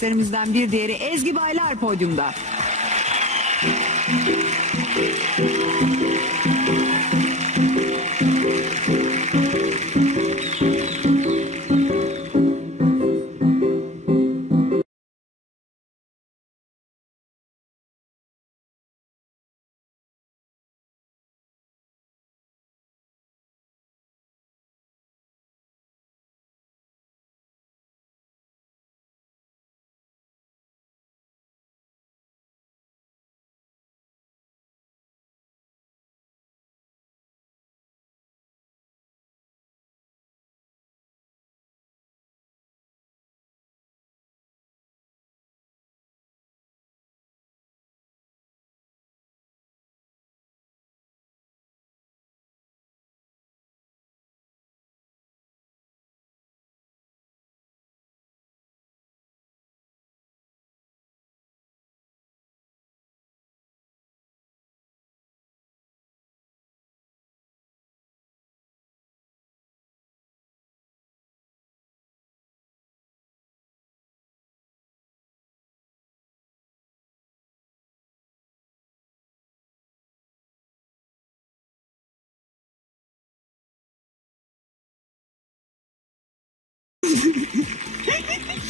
Serimizden bir diğeri Ezgi Baylar podyumda.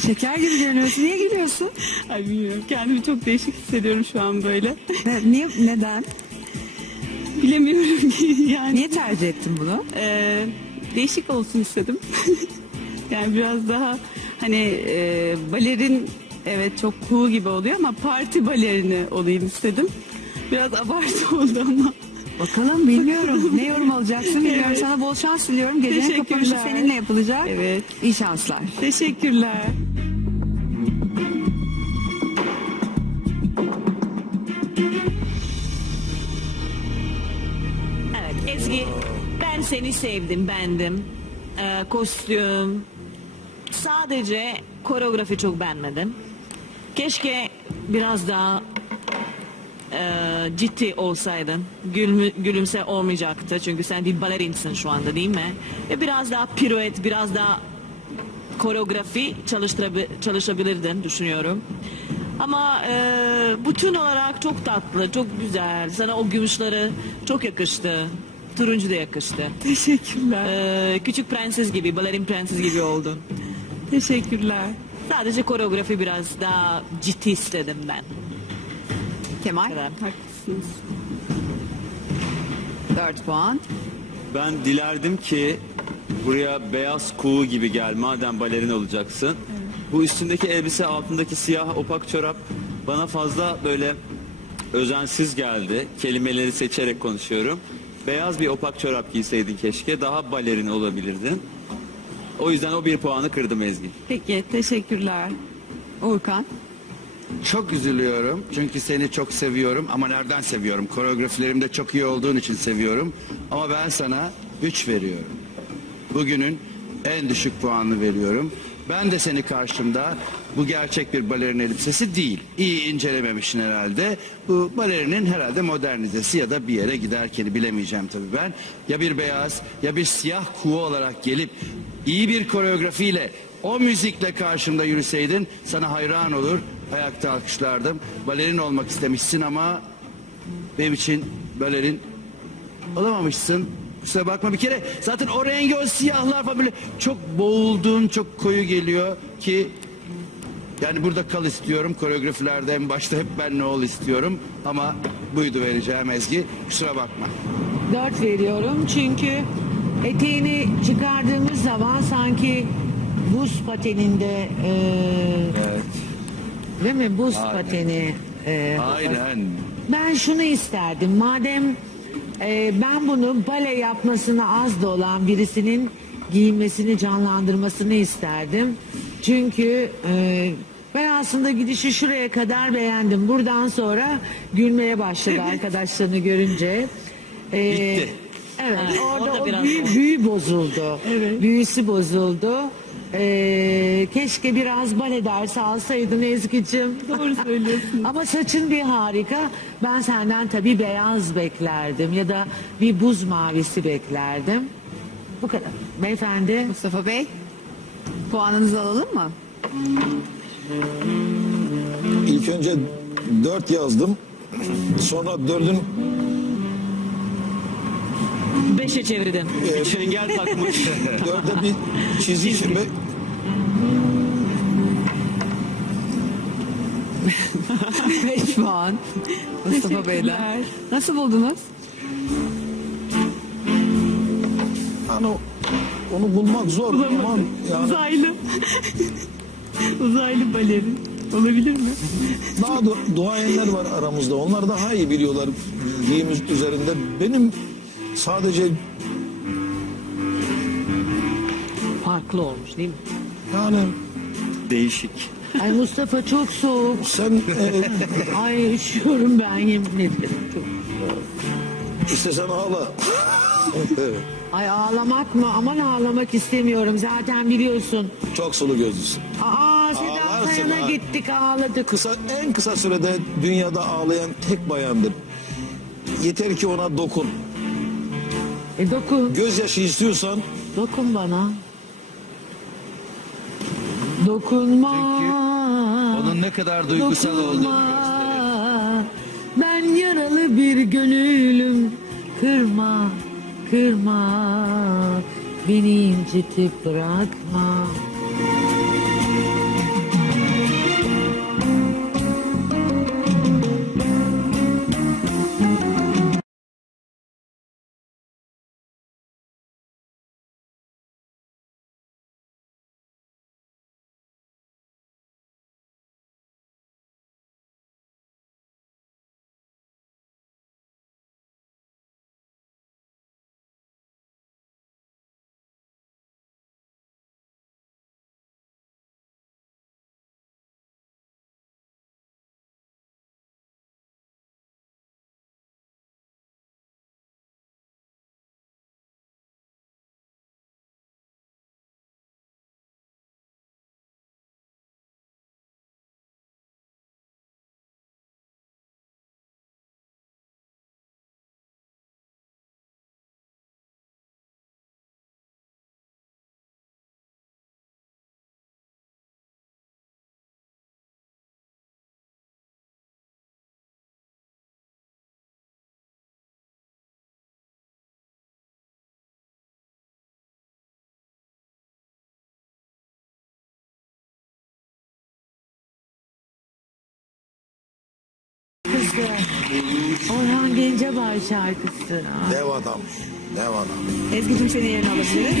Şeker gibi görünüyorsun. Niye gülüyorsun? Ay bilmiyorum. Kendimi çok değişik hissediyorum şu an böyle. Ne, niye, neden? Bilemiyorum ki yani. Niye tercih ettin bunu? Ee, değişik olsun istedim. yani biraz daha hani e, balerin evet çok cool gibi oluyor ama parti balerini olayım istedim. Biraz abartı oldu ama. Bakalım bilmiyorum. ne yorum alacaksın bilmiyorum. Evet. Sana bol şans diliyorum. Gecenin kapanışı seninle yapılacak. Evet. İyi şanslar. Teşekkürler. Ezgi ben seni sevdim bendim. Ee, kostüm sadece koreografi çok beğenmedim. Keşke biraz daha e, ciddi olsaydın. Gülmü, gülümse olmayacaktı çünkü sen bir balerinsin şu anda değil mi? Ve biraz daha piruet, biraz daha koreografi çalışabilirdin düşünüyorum. Ama e, bütün olarak çok tatlı, çok güzel. Sana o gümüşleri çok yakıştı. Turuncu da yakıştı. Teşekkürler. E, küçük prenses gibi, balerin prenses gibi oldun. Teşekkürler. Sadece koreografi biraz daha ciddi istedim ben. Kemal Bu kadar. Haklısınız. 4 puan. Ben dilerdim ki buraya beyaz kuğu gibi gel madem balerin olacaksın. Bu üstündeki elbise altındaki siyah opak çorap bana fazla böyle özensiz geldi. Kelimeleri seçerek konuşuyorum. Beyaz bir opak çorap giyseydin keşke daha balerin olabilirdin. O yüzden o bir puanı kırdım Ezgi. Peki teşekkürler. Uğurkan. Çok üzülüyorum çünkü seni çok seviyorum ama nereden seviyorum? Koreografilerimde çok iyi olduğun için seviyorum. Ama ben sana 3 veriyorum. Bugünün en düşük puanını veriyorum. Ben de seni karşımda bu gerçek bir balerin elbisesi değil. İyi incelememişsin herhalde. Bu balerinin herhalde modernizesi ya da bir yere giderken bilemeyeceğim tabii ben. Ya bir beyaz ya bir siyah kuğu olarak gelip iyi bir koreografiyle o müzikle karşımda yürüseydin sana hayran olur. Ayakta alkışlardım. Balerin olmak istemişsin ama benim için balerin olamamışsın. Kusura bakma bir kere zaten o rengi o siyahlar falan böyle çok boğuldun çok koyu geliyor ki yani burada kal istiyorum koreografilerde en başta hep ben ne ol istiyorum ama buydu vereceğim Ezgi kusura bakma. 4 veriyorum çünkü eteğini çıkardığımız zaman sanki buz pateninde e, Evet. değil mi buz Aynen. pateni e, Aynen. ben şunu isterdim madem e, ben bunu bale yapmasına az da olan birisinin giyinmesini canlandırmasını isterdim çünkü e, ben aslında gidişi şuraya kadar beğendim buradan sonra gülmeye başladı arkadaşlarını görünce E, Bitti. Evet, Evet, orada, orada o biraz büyü, büyü bozuldu. Büyüsü bozuldu. Ee, Keşke biraz bale dersi alsaydın Ezgi'cim. Doğru söylüyorsun. Ama saçın bir harika. Ben senden tabii beyaz beklerdim ya da bir buz mavisi beklerdim. Bu kadar. Beyefendi. Mustafa Bey, puanınızı alalım mı? İlk önce 4 yazdım. Sonra 4'ün Beşe çevirdim. Çengel bakmış. 4'e bir çizgi çizme 5 puan. Mustafa Beyler. Nasıl buldunuz? Yani onu bulmak zor. Bulamadım. Aman yani. Uzaylı. Uzaylı balerin. Olabilir mi? Daha du duayenler var aramızda. Onlar daha iyi biliyorlar giyim üzerinde. Benim sadece... Farklı olmuş değil mi? Yani Değişik. Ay Mustafa çok soğuk. sen e, Ay üşüyorum ben yemin ederim. Çok. istesen ağla. Evet, Ay ağlamak mı? Aman ağlamak istemiyorum. Zaten biliyorsun. Çok sulu gözlüsün. Aa Seda Ağlarsın Sayan'a ha. gittik ağladık. Kısa en kısa sürede dünyada ağlayan tek bayandır. Yeter ki ona dokun. E dokun. Gözyaşı istiyorsan Dokun bana. Dokunma. Onun ne kadar duygusal olduğunu Dokunma. Ben yaralı bir gönülüm. Kırma, kırma. Beni incitip bırakma. Kızı. Orhan Gencebay şarkısı. dev adam. Dev adam. Ezgi'cim seni yerine alabiliriz.